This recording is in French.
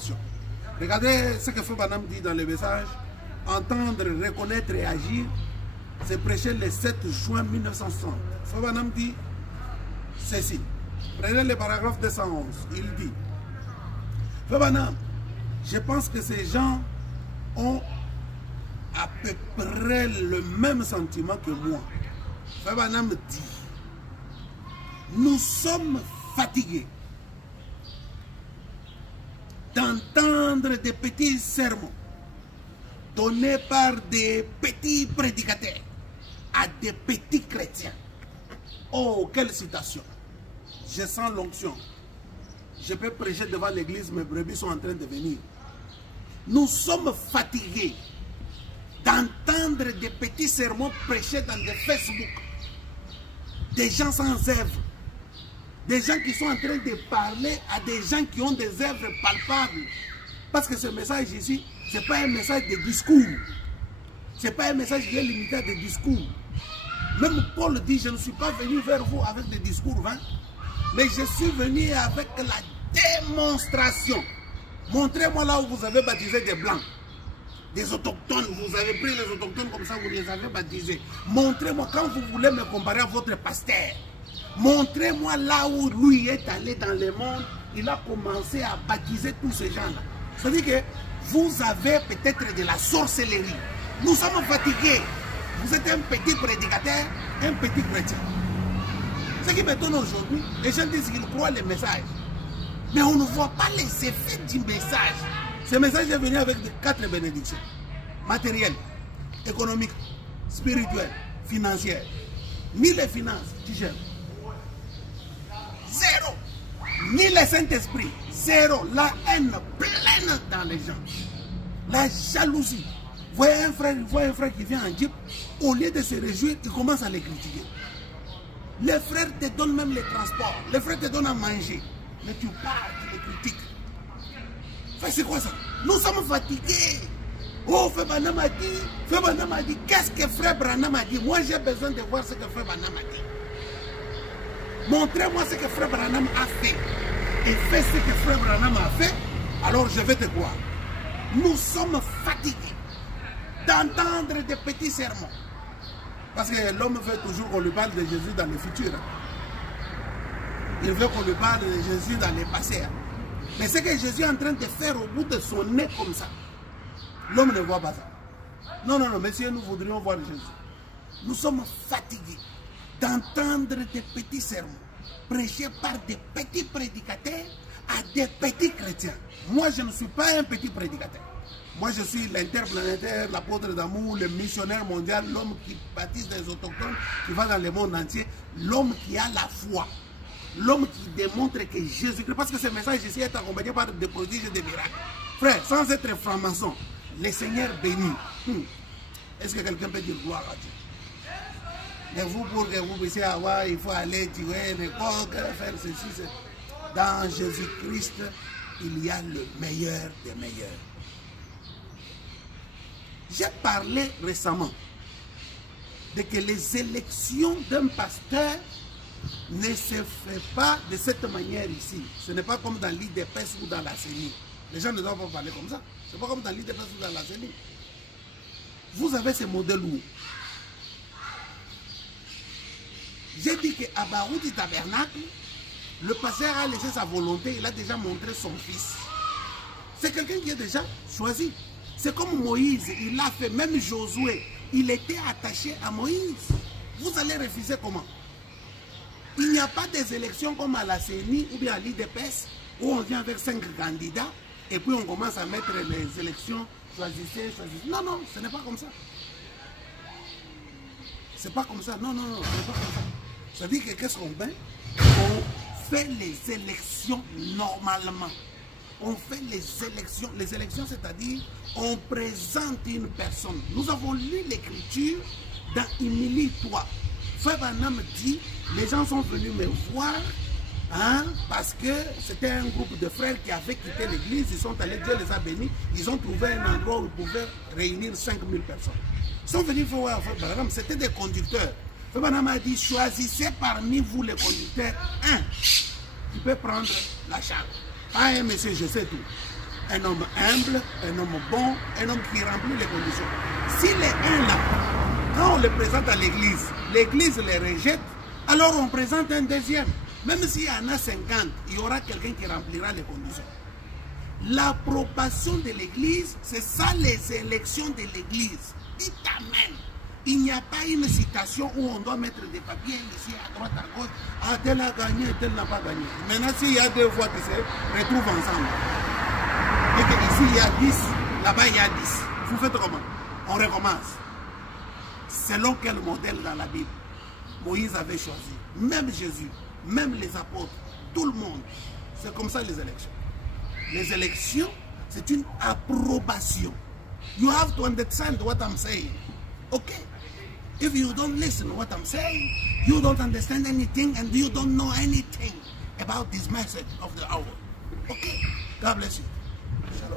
citation. Regardez ce que Frère Branham dit dans le message. Entendre, reconnaître et agir. C'est prêché le 7 juin 1960. Frère Branham dit ceci. Prenez le paragraphe 211. Il dit, Frère Branham, je pense que ces gens ont à peu près le même sentiment que moi. Frère Branham dit, nous sommes fatigués d'entendre des petits sermons donnés par des petits prédicateurs à des petits chrétiens. Oh, quelle citation! Je sens l'onction. Je peux prêcher devant l'église, mes brebis sont en train de venir. Nous sommes fatigués d'entendre des petits sermons prêchés dans des Facebook. Des gens sans œuvre. Des gens qui sont en train de parler à des gens qui ont des œuvres palpables. Parce que ce message ici, ce n'est pas un message de discours. Ce n'est pas un message qui est limité à des discours. Même Paul dit, je ne suis pas venu vers vous avec des discours vains, mais je suis venu avec la démonstration. Montrez-moi là où vous avez baptisé des blancs, des autochtones. Vous avez pris les autochtones comme ça, vous les avez baptisés. Montrez-moi quand vous voulez me comparer à votre pasteur. Montrez-moi là où lui est allé dans le monde. Il a commencé à baptiser tous ces gens-là. C'est-à-dire que vous avez peut-être de la sorcellerie. Nous sommes fatigués. Vous êtes un petit prédicateur, un petit chrétien. Ce qui m'étonne aujourd'hui, les gens disent qu'ils croient les messages. Mais on ne voit pas les effets du message. Ce message est venu avec 4 bénédictions. Matérielles, économiques, spirituelles, financières. Ni les finances, tu gères. Zéro. Ni le Saint-Esprit. Zéro. La haine pleine dans les gens. La jalousie. Vous voyez un frère qui vient en Jeep, au lieu de se réjouir, il commence à les critiquer. Les frères te donnent même les transports, les frères te donnent à manger, mais tu parles, tu les critiques. Enfin, c'est quoi ça? Nous sommes fatigués. Oh, Frère Branham a dit, qu'est-ce que Frère Branham a dit? Moi, j'ai besoin de voir ce que Frère Branham a dit. Montrez-moi ce que Frère Branham a fait. Et fais ce que Frère Branham a fait, alors je vais te croire. Nous sommes fatigués d'entendre des petits sermons. Parce que l'homme veut toujours qu'on lui parle de Jésus dans le futur. Il veut qu'on lui parle de Jésus dans le passé. Mais ce que Jésus est en train de faire au bout de son nez comme ça, l'homme ne voit pas ça. Non, non, non, messieurs, nous voudrions voir Jésus. Nous sommes fatigués d'entendre des petits sermons prêchés par des petits prédicateurs à des petits chrétiens. Moi, je ne suis pas un petit prédicateur. Moi, je suis l'interplanétaire, l'apôtre d'amour, le missionnaire mondial, l'homme qui baptise des autochtones, qui va dans le monde entier, l'homme qui a la foi, l'homme qui démontre que Jésus-Christ, parce que ce message ici est accompagné par des prodiges et des miracles. Frère, sans être franc-maçon, le Seigneur bénit. Est-ce que quelqu'un peut dire gloire à Dieu? Mais vous, pour que vous puissiez avoir, il faut aller tuer les coqs, faire ceci. Dans Jésus-Christ, il y a le meilleur des meilleurs. J'ai parlé récemment de que les élections d'un pasteur ne se fait pas de cette manière ici. Ce n'est pas comme dans l'IDPS ou dans la CENI. Les gens ne doivent pas parler comme ça. Ce n'est pas comme dans l'IDPS ou dans la CENI. Vous avez ce modèle où j'ai dit qu'à Baroudi Tabernacle, le pasteur a laissé sa volonté, il a déjà montré son fils. C'est quelqu'un qui est déjà choisi. C'est comme Moïse, il l'a fait, même Josué, il était attaché à Moïse. Vous allez refuser comment? Il n'y a pas des élections comme à la CENI ou bien à l'IDPS où on vient avec 5 candidats et puis on commence à mettre les élections, choisissez. Non, non, ce n'est pas comme ça. C'est pas comme ça, non, non, non, ce n'est pas comme ça. Ça veut dire que qu'est-ce qu'on fait? On fait les élections normalement. On fait les élections, c'est-à-dire on présente une personne. Nous avons lu l'écriture dans Humilie-toi. Frère Branham dit, les gens sont venus me voir parce que c'était un groupe de frères qui avaient quitté l'église, ils sont allés, Dieu les a bénis, ils ont trouvé un endroit où ils pouvaient réunir 5000 personnes. Ils sont venus voir Frère Branham, c'était des conducteurs. Frère Branham a dit, choisissez parmi vous les conducteurs un qui peut prendre la charge. Ah, monsieur, je sais tout. un homme humble, un homme bon, un homme qui remplit les conditions. S'il est un là, quand on le présente à l'église, l'église les rejette, alors on présente un deuxième. Même s'il y en a 50, il y aura quelqu'un qui remplira les conditions. L'approbation de l'église, c'est ça les élections de l'église. Dites amen. Il n'y a pas une citation où on doit mettre des papiers ici, à droite, à gauche. Ah, tel a gagné, tel n'a pas gagné. Maintenant, s'il y a 2 voix qui se retrouvent ensemble, et que ici il y a 10, là-bas il y a 10, vous faites comment? On recommence. Selon quel modèle dans la Bible Moïse avait choisi? Même Jésus, même les apôtres, tout le monde. C'est comme ça les élections. Les élections, c'est une approbation. You have to understand what I'm saying. Okay? If you don't listen to what I'm saying, you don't understand anything and you don't know anything about this message of the hour. Okay? God bless you.